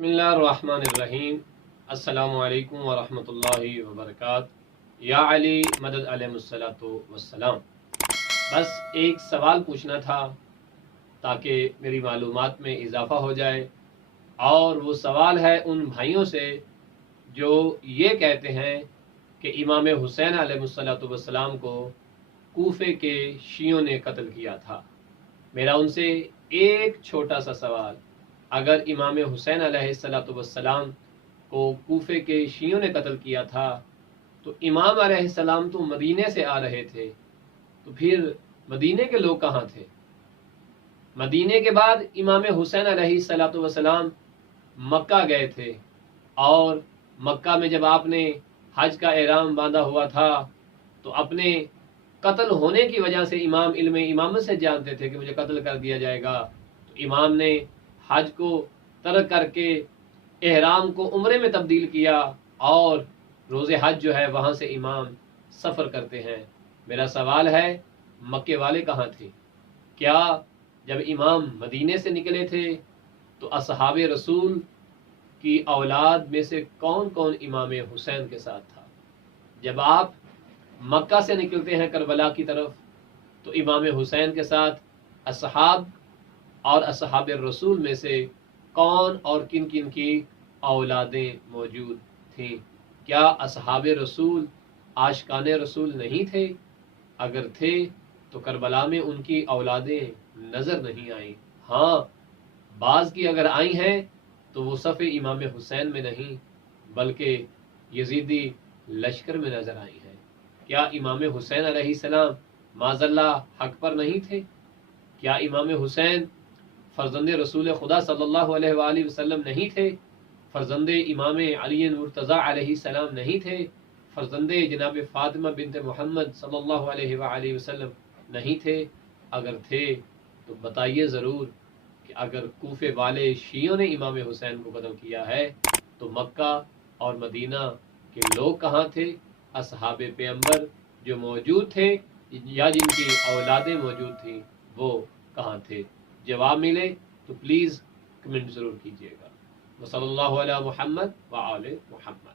बिस्मिल्लाहिर्रहमानिर्रहीम। अस्सलामु अलैकुम वरहमतुल्लाहि वबरकातुहू। या अली मदद अलैहिस्सलातु वस्सलाम। बस एक सवाल पूछना था ताकि मेरी मालूमात में इजाफ़ा हो जाए, और वो सवाल है उन भाइयों से जो ये कहते हैं कि इमाम हुसैन अलैहिस्सलातु वस्सलाम को कूफे के शियों ने कत्ल किया था। मेरा उनसे एक छोटा सा सवाल, अगर इमाम हुसैन अलैहिस्सलातु वस्सलाम को कूफे के शियों ने कत्ल किया था तो इमाम अलैहिस्सलाम तो मदीने से आ रहे थे, तो फिर मदीने के लोग कहाँ थे? मदीने के बाद इमाम हुसैन अलैहिस्सलातु वस्सलाम मक्का गए थे, और मक्का में जब आपने हज का एहराम बांधा हुआ था तो अपने कत्ल होने की वजह से इमाम इल्म इमामत से जानते थे कि मुझे कत्ल कर दिया जाएगा, तो इमाम ने हज को तर्क करके एहराम को उम्रे में तब्दील किया, और रोज़े हज जो है वहाँ से इमाम सफ़र करते हैं। मेरा सवाल है, मक्के वाले कहाँ थे? क्या जब इमाम मदीने से निकले थे तो असहाबे रसूल की औलाद में से कौन कौन इमाम हुसैन के साथ था? जब आप मक्का से निकलते हैं करबला की तरफ तो इमाम हुसैन के साथ असहाब और असहाब रसूल में से कौन और किन किन की औलादें मौजूद थीं? क्या असहाब रसूल आशिकान रसूल नहीं थे? अगर थे तो करबला में उनकी औलादें नज़र नहीं आईं। हाँ, बाज़ की अगर आई हैं तो वो सफ़े इमाम हुसैन में नहीं बल्कि यजीदी लश्कर में नज़र आई हैं। क्या इमाम हुसैन अलैहिस्सलाम माज़ल्ला हक पर नहीं थे? क्या इमाम हुसैन फ़र्ज़ंद रसूल खुदा सल्लल्लाहु अलैहि वसल्लम नहीं थे? फ़र्ज़ंद इमाम अली मुर्तज़ा अलैहिस्सलाम नहीं थे? फ़र्ज़ंद जनाब फ़ातिमा बिनत मोहम्मद सल्लल्लाहु अलैहि वसल्लम नहीं थे? अगर थे तो बताइए ज़रूर कि अगर कूफे वाले शियों ने इमाम हुसैन को कत्ल किया है तो मक्का और मदीना के लोग कहाँ थे? असहाबे पैगंबर जो मौजूद थे या जिनकी औलादें मौजूद थी वो कहाँ थे? जवाब मिले तो प्लीज़ कमेंट ज़रूर कीजिएगा। वसल्लल्लाहु अला मुहम्मद व आले मुहम्मद।